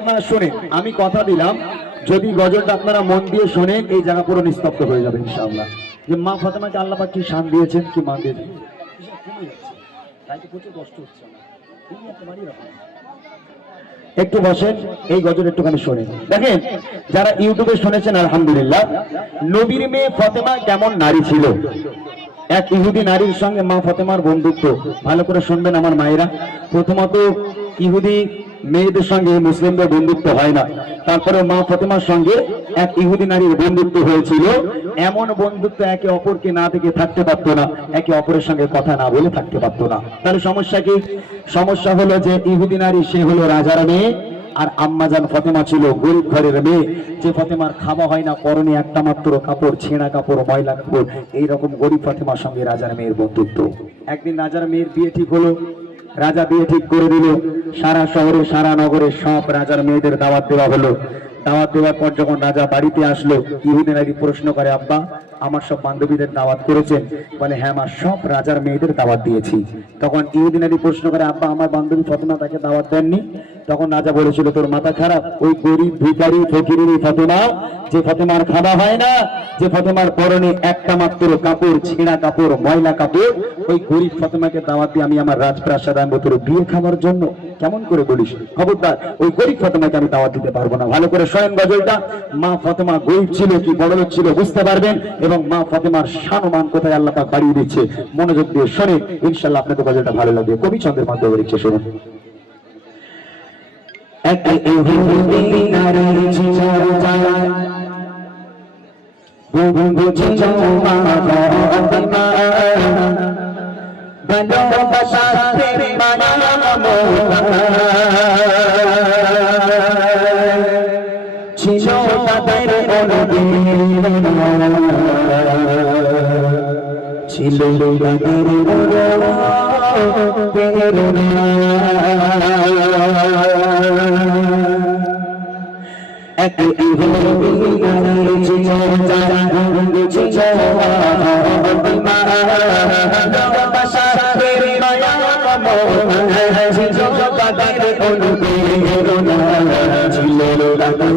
আপনারা শোনেন, আমি কথা দিলাম, যদি গজলটা আপনারা মন দিয়ে শোনেন, এই জায়গা পুরো নিস্তব্ধ হয়ে যাবে ইনশাআল্লাহ। যে মা ফাতেমাকে কি দিয়েছেন কি দিয়েছেন। একটু বসেন, এই গজল একটুখানি শোনেন। দেখেন, যারা ইউটিউবে শুনেছেন, আলহামদুলিল্লাহ, নবীর মেয়ে ফতেমা কেমন নারী ছিল? এক ইহুদি নারীর সঙ্গে মা ফতেমার বন্ধুত্ব। ভালো করে শুনবেন আমার মায়েরা। প্রথমত ইহুদি মেয়েদের সঙ্গে মুসলিমদের বন্ধুত্ব হয় না। তারপরে মা ফতেমার সঙ্গে এক ইহুদি নারীর বন্ধুত্ব হয়েছিল। এমন বন্ধুত্ব একে অপরকে না দেখে থাকতে পারতো না, একে অপরের সঙ্গে কথা না বলে থাকতে পারতো না। তাহলে সমস্যা কি? সমস্যা হলো যে ইহুদি নারী, সে হলো রাজার মেয়ে, আর আম্মাজান ফতেমা ছিল গরিব ঘরের মেয়ে। যে ফতেমার খাওয়া হয় না, পরনে একটা মাত্র কাপড়, ছেঁড়া কাপড়, ময়লা কাপড়, এইরকম গরিব ফতেমার সঙ্গে রাজার মেয়ের বন্ধুত্ব। একদিন রাজার মেয়ের বিয়ে ঠিক হলো। রাজা বিয়ে ঠিক করে দিল। সারা শহরে, সারা নগরে সব রাজার মেয়েদের দাওয়াত দেওয়া হলো। দাওয়াত দেওয়ার পর যখন রাজা বাড়িতে আসলো ইহুদিন আগে প্রশ্ন করে, আব্বা আমার সব বান্ধবীদের দাওয়াত করেছেন। বলে হ্যাঁ মা, সব রাজার মেয়েদের দাওয়াত দিয়েছি। তখন ইহুদি নারী প্রশ্ন করে, আব্বা, আমার বান্ধবী ফতেমা তাকে দাওয়াত দেননি? তখন রাজা বলেছিল, তোর মাথা খারাপ। ওই গরিব, ভিখারি, ফকিরের ফতেমা, যে ফতেমার খাওয়া হয় না, যে ফতেমার পরনে একটা মাত্র কাপড়, ছেঁড়া কাপড়, ময়লা কাপড়, ওই গরিব ফতেমাকে দাওয়াত দিয়ে আমি আমার রাজপ্রাসাদ আনব তোর বিয়ে খাওয়ার জন্য কেমন করে বলিস? খবরদার, ওই গরিব ফতেমাকে আমি দাওয়াত দিতে পারব না। ভালো করে স্বয়ং গজলটা। মা ফতেমা গরিব ছিল কি বড় ছিল বুঝতে পারবেন? এবং মা ফাতেমার সানমান কোথায় আল্লাহ পাক বাড়িয়ে দিচ্ছে? মনোযোগ দিয়ে শোনে ইনশাল্লাহ আপনাদের গজলটা ভালো লাগবে। কবি চন্দ্রের মাধ্যমে লিখছে শুনুন। এক ছিল তাদের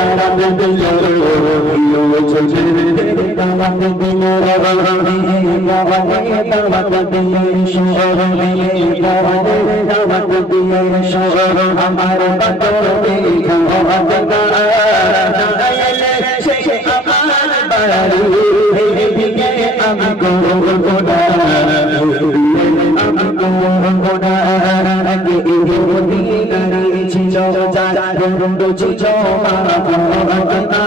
তেরে গাওয়া আমি করব না আমি করব না যারা বন্ধু ছিল মা ফাতেমা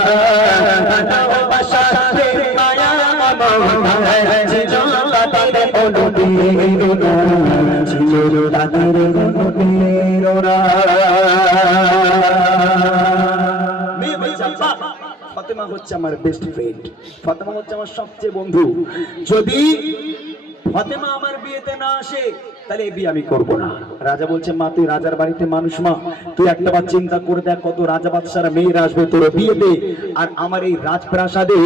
ভালোবাসাতে মায়া মমতা তাদের অনুপ্রেরণা ছিল তাদের অনুপ্রেরণা মেয়ে বলছে আব্বা ফাতেমা হচ্ছে আমার বেস্ট ফ্রেন্ড ফাতেমা হচ্ছে আমার সবচেয়ে বন্ধু যদি ফাতেমা আমার বিয়েতে না আসে, তাহলে এই বিয়ে আমি করব না। রাজা বলছে, মা, তুই রাজার বাড়িতে মানুষ, মা। তুই একটা বার চিন্তা করে দেখ কত রাজা বাদশার মেয়েরা আসবে তোর বিয়েতে। আর আমার এই রাজপ্রাসাদে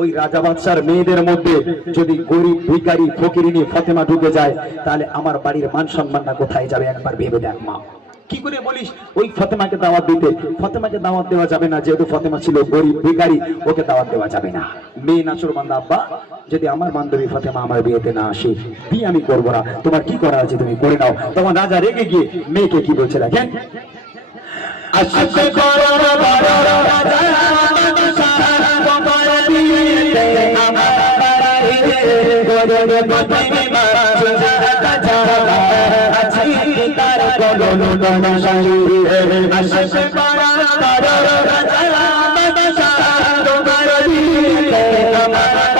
ওই রাজা বাদশার মেয়েদের মধ্যে যদি গরিব ভিকারি ফকিরিনী ফাতেমা ঢুকে যায়, তাহলে আমার বাড়ির মান সম্মান না কোথায় যাবে একবার ভেবে দেখ, মা। কি করে বলিস? ওই ফতেমাকে দাওয়াত দিতে। ফতেমাকে দাওয়াত দেওয়া যাবে না, যেহেতু ফতেমা ছিল গরিব, ভিখারি, ওকে দাওয়াত দেওয়া যাবে না। মেয়ে নাচুর বান্দা, আব্বা, যদি আমার বান্ধবী ফতেমা আমার বিয়েতে না আসে, বিয়ে আমি করব না। তোমার কি করা আছে তুমি করে নাও। তখন রাজা রেগে গিয়ে মেয়েকে কি বলছে দেখেন? তোমার আমার আমার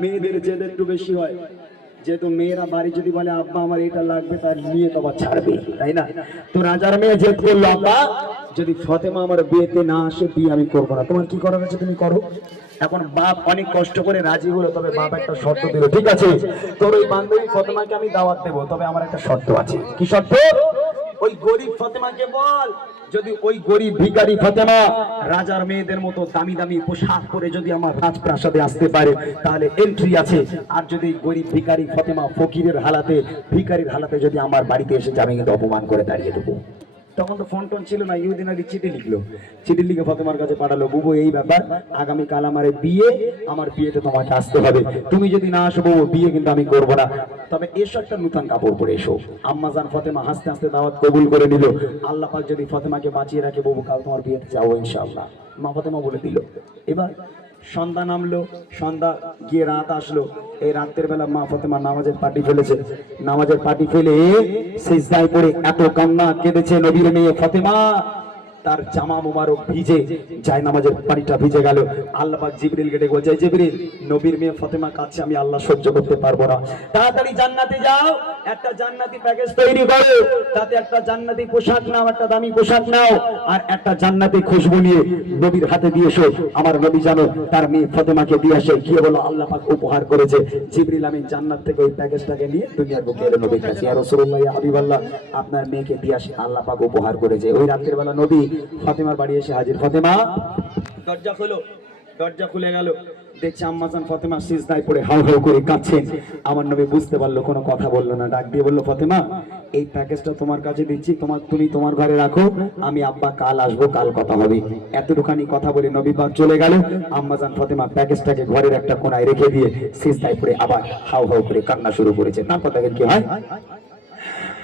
মেয়েদের জেদ একটু বেশি হয়। যেহেতু মেয়েরা বাড়ি যদি বলে, আব্বা, আমার এটা লাগবে, তার নিয়ে তো আবার ছাড়বে তাই না? তো রাজার মেয়ে জেদ করল আব্বা, যদি ফতেমা আমার বিয়েতে না আসে, বিয়ে আমি করব না। তোমার কি করার আছে? তুমি করো। এখন বাপ অনেক কষ্ট করে রাজি হলো, তবে বাপ একটা শর্ত দিল, ঠিক আছে, তোর ওই বান্ধবী ফতেমাকে আমি দাওয়াত দেবো, তবে আমার একটা শর্ত আছে। কি শর্ত? ওই গরিব ফতেমাকে বল? যদি ওই গরিব ভিকারি ফতেমা রাজার মেয়েদের মতো দামি দামি পোশাক পরে যদি আমার রাজপ্রাসাদে আসতে পারে, তাহলে এন্ট্রি আছে। আর যদি গরিব ভিকারি ফতেমা ফকিরের হালাতে ভিকারির হালাতে যদি আমার বাড়িতে এসে যাবে কিন্তু অপমান করে দাঁড়িয়ে দেবো। তখন তো ফোন টোন ছিল না ইউদিন আগে চিঠি লিখলো। চিঠি লিখে ফতেমার কাছে পাঠালো, বুবু, এই ব্যাপার, আগামীকাল আমার বিয়ে, আমার বিয়েতে তোমাকে আসতে হবে। তুমি যদি না আসো বুবু, বিয়ে কিন্তু আমি করব না। তবে এসো একটা নূতন কাপড় পরে এসো। আম্মাজান ফতেমা হাসতে হাসতে দাওয়াত কবুল করে নিল। আল্লাহ পাক যদি ফতেমাকে বাঁচিয়ে রাখে, বুবু, কাল তোমার বিয়েতে যাব ইনশাআল্লাহ। মা ফতেমা বলে দিল। এবার সন্ধ্যা নামলো, সন্ধ্যা গিয়ে রাত আসলো। এই রাতের বেলা মা ফতেমা নামাজের পাটি ফেলেছে। নামাজের পাটি ফেলে সিজদায় পড়ে এত কান্না কেঁদেছে নবীর মেয়ে ফতেমা। তার জামা মোবারক ভিজে যায় নামাজের পানিটা ভিজে গেল। আল্লাহ জিবরিল গেটে বলছে জিবরিল, নবীর মেয়ে ফতেমা কাছে আমি আল্লাহ সহ্য করতে পারব না। তাড়াতাড়ি জান্নাতে যাও। একটা জান্নাতি প্যাকেজ তৈরি করো। তাতে একটা জান্নাতি পোশাক নাও, একটা দামি পোশাক নাও, আর একটা জান্নাতি খুশবু নিয়ে নবীর হাতে দিয়ে এসো। আমার নবী জানো তার মেয়ে ফতেমাকে দিয়ে আসে। গিয়ে বলো আল্লাহ পাক উপহার করেছে। জিবরিল, আমি জান্নাত থেকে ওই প্যাকেজটাকে নিয়ে দুনিয়ার বুকে এলো নবীর কাছে। আর রাসূলুল্লাহ হাবিবাল্লাহ, আপনার মেয়েকে দিয়ে আসে। আল্লাহ পাক উপহার করেছে। ওই রাতের বেলা নবী ফতেমার বাড়ি এসে হাজির। ফতেমা? দরজা খোলো দরজা খুলে গেল। দেখছে আম্মাজান ফতেমা সিজদায় পড়ে হাউ হাউ করে কাঁদছেন। আমার নবী বুঝতে পারল কোনো কথা বলল না ডাক দিয়ে বলল ফতেমা এই প্যাকেজটা তোমার কাছে দিচ্ছি তোমার তুমি তোমার ঘরে রাখো আমি আব্বা কাল আসব কাল কথা হবে। এতটুখানি কথা বলে নবী পাক চলে গেল। আম্মাজান ফতেমা প্যাকেজটাকে ঘরের একটা কোনায় রেখে দিয়ে সিজদায় পড়ে আবার হাউ হাউ করে কান্না শুরু করেছে। তারপর দেখেন কি হয়?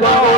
কেউ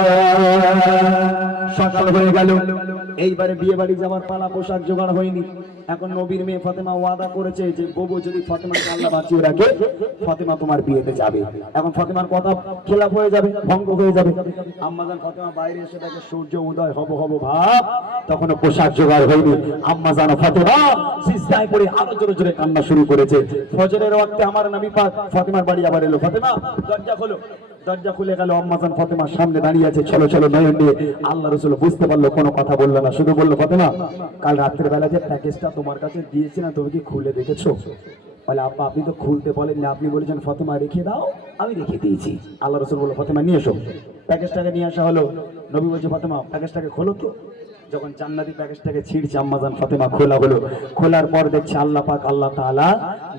সকাল হয়ে গেল। এইবারে বিয়ে বাড়ি যাওয়ার পালা পোশাক জোগাড় হয়নি। এখন নবীর মেয়ে ফতেমা ওয়াদা করেছে যে ববু যদি ফতেমাকে আল্লাহ বাঁচিয়ে রাখে, ফতেমা তোমার বিয়েতে যাবে। এখন ফতেমার কথা খেলাপ হয়ে যাবে, ভঙ্গ হয়ে যাবে। আম্মাজান ফতেমা বাইরে এসে দেখে, সূর্য উদয় হব হব, ভাব, তখনও পোশাক জোগাড় হয়নি। আম্মাজান ফতেমা সিজদায় পড়ে আরও জোরে জোরে কান্না শুরু করেছে। ফজরের ওয়াক্তে আমার নবী পাক ফতেমার বাড়ি আবার এলো। ফতেমা, দরজা খোলো। দরজা খুলে গেল আম্মাজান ফাতেমার সামনে দাঁড়িয়ে আছে। চলো চলো, নয়ন দিয়ে। আল্লাহ রসুল বুঝতে পারল, কোনো কথা বলল না। শুধু বলল, ফাতেমা, কাল রাত্রের বেলা যে প্যাকেজটা তোমার কাছে দিয়েছি না তুমি কি খুলে দেখেছ? বলে, আব্বা, আপনি তো খুলতে বলেননি। আপনি বলেছেন, ফতেমা, রেখে দাও, আমি রেখে দিয়েছি। আল্লাহ রসুল বলল, ফতেমা, নিয়ে এসো। প্যাকেজটাকে নিয়ে আসা হলো। নবী বলছে, ফতেমা, প্যাকেজটাকে খোলো তো। যখন জান্নাতি প্যাকেজটাকে ছিঁড়ছে আম্মাজান ফাতেমা খোলা হলো, খোলার পর দেখছে আল্লাহ পাক, আল্লাহ তাআলা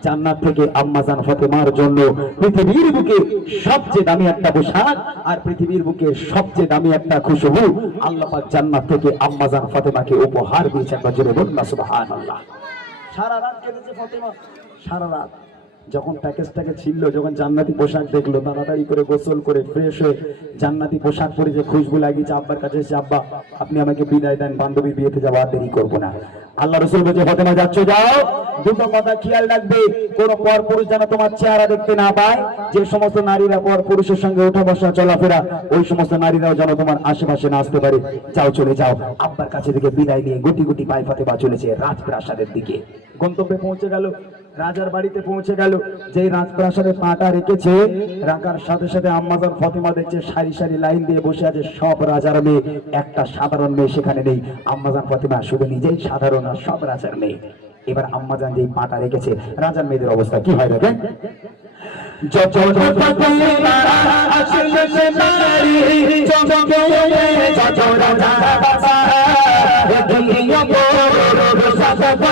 জান্নাত থেকে আম্মাজান ফাতেমার জন্য পৃথিবীর বুকে সবচেয়ে দামি একটা পোশাক আর পৃথিবীর বুকে সবচেয়ে দামি একটা খুশবু আল্লাহ পাক জান্নাত থেকে আম্মাজান ফাতেমাকে উপহার দিয়েছেন বাজরে বলুন না, সুবহানাল্লাহ। সারা রাত কেঁদেছে ফাতেমা। সারা রাত। যখন প্যাকেজটাকে ছিল যখন জান্নাতি পোশাক দেখল, তাড়াতাড়ি করে গোসল করে ফ্রেশ হয়ে জান্নাতি পোশাক পরে যে খুশবু লাগিয়েছে, আব্বার কাছে এসে আব্বা, আপনি আমাকে বিদায় দেন, বান্ধবীর বিয়েতে আর দেরি করব না। আল্লাহ রসুল বলছে, ফতেমা, যাচ্ছ, যাও। দুটো কথা খেয়াল রাখবে, কোন পর পুরুষ যেন তোমার চেহারা দেখতে না পায়। যে সমস্ত নারীরা পর পুরুষের সঙ্গে ওঠা বসা, চলাফেরা, ওই সমস্ত নারীরাও যেন তোমার আশেপাশে না আসতে পারে। যাও, চলে যাও। আব্বার কাছে থেকে বিদায় নিয়ে গুটি গুটি পায়ে ফাতেমা চলেছে রাজপ্রাসাদের দিকে। গন্তব্যে পৌঁছে গেল রাজার বাড়িতে পৌঁছে গেল যেই রাজপ্রাসাদে পাটা রেখেছে রাখার সাথে সাথে আম্মাজান ফতেমা দেখছে সারি সারি লাইন দিয়ে বসে আছে সব রাজার মেয়ে একটা সাধারণ মেয়ে সেখানে নেই আম্মাজান ফতেমা শুধু নিজেই সাধারণ আর সব রাজার মেয়ে এবার আম্মাজান যেই পাটা রেখেছে রাজার মেয়েদের অবস্থা কি হয় দেখেন যত রাজা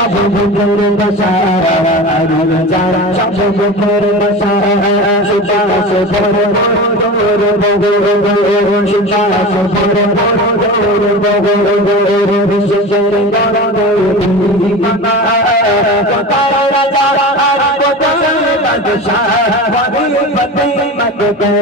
সব সাথে ফতেমা হারিয়ে যায় সব মুখের ভাষা সুবাস ভরে ভরে ভরে ভরে সুবাস ভরে ভরে ভরে ভরে বিশেষের গরম মানা কোথায় রাজা কোথায় বাদশাহ ভাবি ফতে মত কে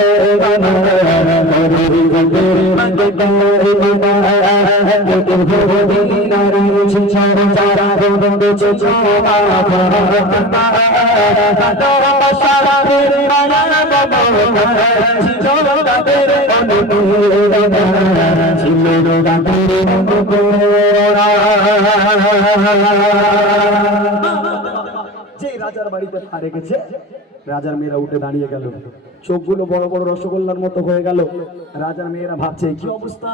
যে রাজার বাড়িতে পা রেখেছে রাজার মেয়েরা উঠে দাঁড়িয়ে গেল। চোখগুলো বড় বড় রসগোল্লার মতো হয়ে গেল। রাজার মেয়েরা ভাবছে কি অবস্থা?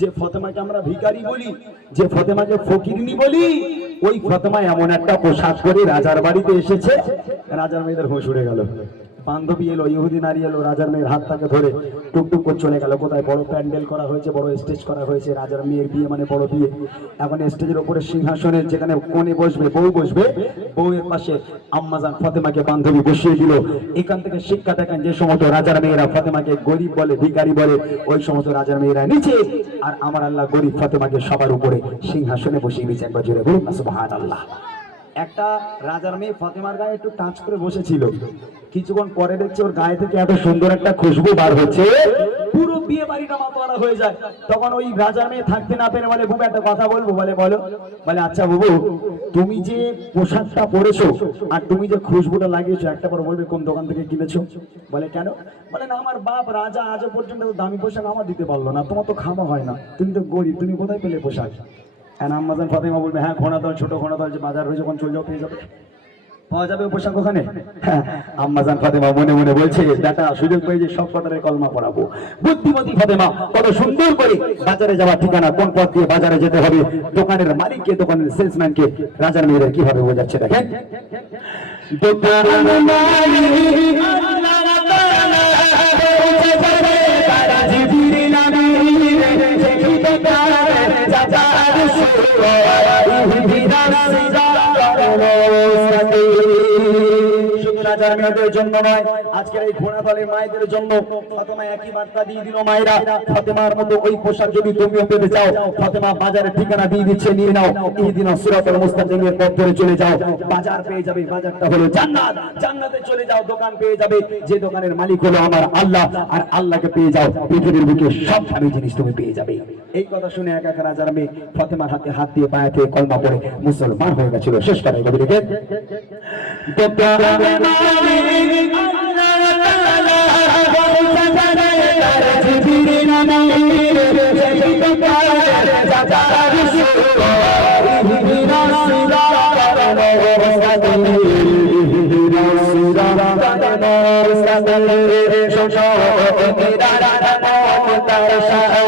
যে ফতেমাকে আমরা ভিকারি বলি, যে ফতেমাকে ফকিরনি বলি, ওই ফতেমা এমন একটা পোশাক করে রাজার বাড়িতে এসেছে। রাজার মেয়েদের হুঁশ উড়ে গেল। বান্ধবী এলো, ইহুদি নারী এলো, রাজার মেয়ের হাত তাকে ধরে টুকটুক করে চলে গেল কোথায়? বড় প্যান্ডেল করা হয়েছে, বড় স্টেজ করা হয়েছে, রাজার মেয়ের বিয়ে মানে বড় বিয়ে। এখন স্টেজের উপরে সিংহাসনে যেখানে কোণে বসবে, বউ বসবে, বউয়ের পাশে আম্মাজান ফতেমাকে বান্ধবী বসিয়ে দিল। এখান থেকে শিক্ষা দেখেন যে সমস্ত রাজার মেয়েরা ফতেমাকে গরিব বলে, ভিখারি বলে, ওই সমস্ত রাজার মেয়েরা নিচে। আর আমার আল্লাহ গরিব ফতেমাকে সবার উপরে সিংহাসনে বসিয়ে দিয়েছে একবার বলুন আল্লাহ একটা রাজার মেয়ে ফতেমার গায়ে একটু টাচ করে বসেছিল। কিছুক্ষণ পরে দেখছি ওর গায়ে থেকে এত সুন্দর একটা খুশবু বার হচ্ছে। পুরো বিয়ে বাড়িটা মাতোয়ারা হয়ে যায়। তখন ওই রাজার মেয়ে থাকতে না পেরে বলে, বুবু, একটা কথা বলব? বলে, বলো। বলে আচ্ছা বুবু, তুমি যে পোশাকটা পরেছো আর তুমি যে খুশবুটা লাগিয়েছো, একটা পর বলবে কোন দোকান থেকে কিনেছো? বলে, কেন? বলে, না, আমার বাপ রাজা আজও পর্যন্ত দামি পোশাক আমার দিতে পারল না। তোমার তো খামা হয় না। তুমি তো গরিব, তুমি কোথায় পেলে পোশাক? হ্যাঁ আম্মাজান ফাতেমা বলবে হ্যাঁ ঘোড়া দল ছোট ঘোড়া দল যে বাজার হয়ে যখন চলে যাও পেয়ে যাবে। পাওয়া যাবে পোশাক ওখানে? হ্যাঁ, আম্মাজান ফাতেমা মনে মনে বলছে বেটা সুযোগ পেয়ে যে সব কটারে কলমা পড়াবো। বুদ্ধিমতী ফাতেমা কত সুন্দর করে বাজারে যাওয়ার ঠিকানা কোন পথ দিয়ে বাজারে যেতে হবে দোকানের মালিককে দোকানের সেলসম্যানকে রাজার মেয়েরা কীভাবে বোঝাচ্ছে দেখেন? দোকান ঠিকানা দিয়ে দিচ্ছে নাও। পথ ধরে চলে যাও। বাজার পেয়ে যাবে জান্নাতে। চলে যাও, দোকান পেয়ে যাবে। যে দোকানের মালিক হলো আমার আল্লাহ, আর আল্লাহকে পেয়ে যাও, পৃথিবীর বুকে সব দামি জিনিস তুমি পেয়ে যাবে। এই কথা শুনে এক এক রাজার মেয়ে ফাতেমার হাতে হাত দিয়ে পায়ে কলমা পড়ে মুসলমান হয়ে গেছিল। শেষ কথা কবি দেখে দোকান মালিক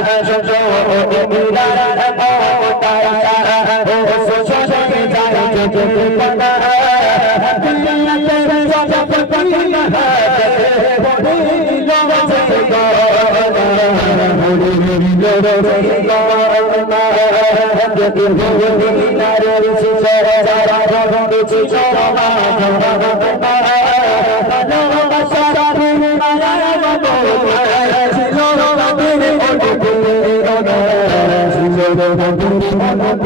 Thank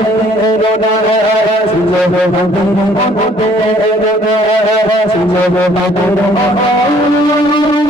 you.